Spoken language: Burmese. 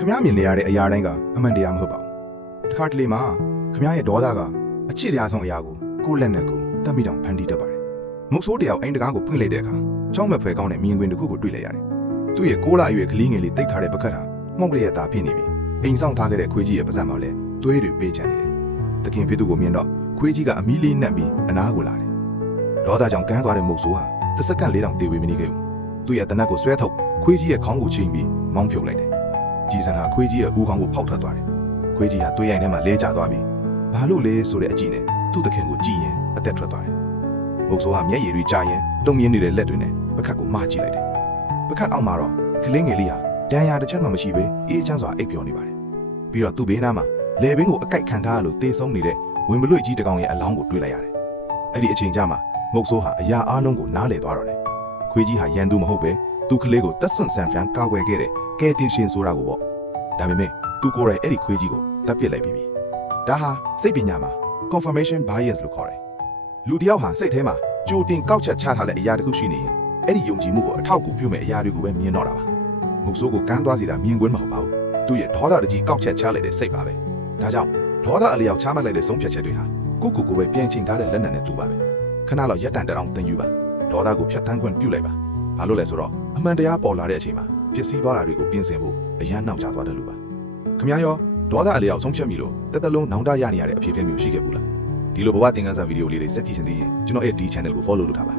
ခမရမြင်နေရတဲ့အရာတိုင်းကအမှန်တရားမဟုတ်ပါဘူးတခါတလေမှာခမရရဲ့ဒေါသကအချစ်တရားဆုံးအရာကိုကိုယ့်လက်နဲ့ကိုတတ်မိတောင်ဖန်တီးတတ်ပါတယ်မုတ်ဆိုးတယောက်အိမ်တကားကိုဖွင့်လိုက်တဲ့အခါချောင်းမဲ့ဖွယ်ကောင်းတဲ့မြင်ကွင်းတစ်ခုကိုတွေ့လိုက်ရတယ်သူ့ရဲ့6 လအရွယ်ကလေးငယ်လေးတိတ်ထားတဲ့ပကတ်ဟာမှုန့်ကလေးရဲ့သားဖြစ်နေပြီအိမ်ဆောင်ထားခဲ့တဲ့ခွေးကြီးရဲ့ပါးစပ်မှာလည်းသွေးတွေပေးချန်နေတယ်တခင်ဖြစ်သူကိုမြင်တော့ခွေးကြီးကအမီးလေးနှက်ပြီးအနားကိုလာတယ်ဒေါသကြောင့်ကန်းသွားတဲ့မုတ်ဆိုးဟာတစ်စက္ကန့်4တောင်တေဝေမနေခဲ့ဘူးသူ့ရဲ့တနက်ကိုဆွဲထုတ်ခွေးကြီးရဲ့ခေါင်းကိုချိန်ပြီးမောင်းဖြုတ်လိုက်တယ်ကြီးစံဟာခွေးကြီးရဲ့ဦးခေါင်းကိုဖောက်ထွက်သွားတယ်ခွေးကြီးဟာသွေးရိုင်ထဲမှာလဲကျသွားပြီးဘာလို့လဲဆိုတဲ့အကြည့်နဲ့သူ့တခင်ကိုကြည့်ရင်အသက်ထွက်သွားတယ်မုတ်ဆိုးဟာမျက်ရည်တွေကျရင်တုံမြင့်နေတဲ့လက်တွေနဲ့ပကတ်ကိုမကြည့်လိုက်တယ်ပကတ်အောက်မှာတော့ကလေးငယ်လေးဟာဒဏ်ရာတစ်ချက်မှမရှိဘဲအေးချမ်းစွာအိပ်ပျော်နေပါတယ်ပြီးတော့သူ့ဘေးနားမှာလေဘင်းကိုအကိုက်ခံထားလို့တေဆုံးနေတဲ့ဝင်မလွတ်ကြီးတကောင်ရဲ့အလောင်းကိုတွေ့လိုက်ရတယ်အဲ့ဒီအချိန်ကျမှမုတ်ဆိုးဟာအရာအားလုံးကိုနားလည်သွားတော့တယ်ခွေးကြီးဟာရန်သူမဟုတ်ပဲသူ့ကလေးကိုတက်ဆွန့်ဆန်ဖျန်ကာကွယ်ခဲ့တဲ့ကဲတင်ရှင်ဆိုတာကိုပေါ့ဒါပေမဲ့သူကိုယ်တိုင်အဲ့ဒီခွေးကြီးကိုတပ်ပစ်လိုက်ပြီဒါဟာစိတ်ပညာမှာ confirmation bias လို့ခေါ်တယ်လူတစ်ယောက်ဟာစိတ်ထဲမှာကြိုတင်ကောက်ချက်ချထားတဲ့အရာတစ်ခုရှိနေရင်အဲ့ဒီယုံကြည်မှုကိုအထောက်အကူပြုမဲ့အရာတွေကိုပဲမြင်တော့တာပါမုတ်ဆိုးကိုကန်းသွားစေတာမြင်ကွင်းမဟုတ်ပါဘူးသူ့ရဲ့ဒေါသတကြီးကောက်ချက်ချလိုက်တဲ့စိတ်ပါပဲဒါကြောင့်ဒေါသအလျောက်ချမှတ်လိုက်တဲ့ဆုံးဖြတ်ချက်တွေဟာကိုပဲပြန်ချိန်ထားတဲ့လက်နက်နဲ့တူပါပဲခဏလောက်ရက်တန်တအောင်သင်ယူပါဒေါသကိုဖြတ်တန်းခွင့်ပြုလိုက်ပါဘာလို့လဲဆိုတော့အမှန်တရားပေါ်လာတဲ့အချိန်မှာဖြစ်စည်းသွားတာတွေကိုပြင်ဆင်ဖို့အရန်နောက်ကျသွားတယ်လို့ပါခမရောဒေါသအလျောက်ဆုံးဖြတ်မိလို့တက်တလုံးနောင်တရနေရတဲ့အဖြစ်အပျက်မျိုးရှိခဲ့ဘူးလားဒီလိုဘဝသင်ခန်းစာဗီဒီယိုလေးတွေစက်ကြည့်ရှင်သိရင်ကျွန်တော်ရဲ့ဒီ channel ကို follow လုပ်ထားပါ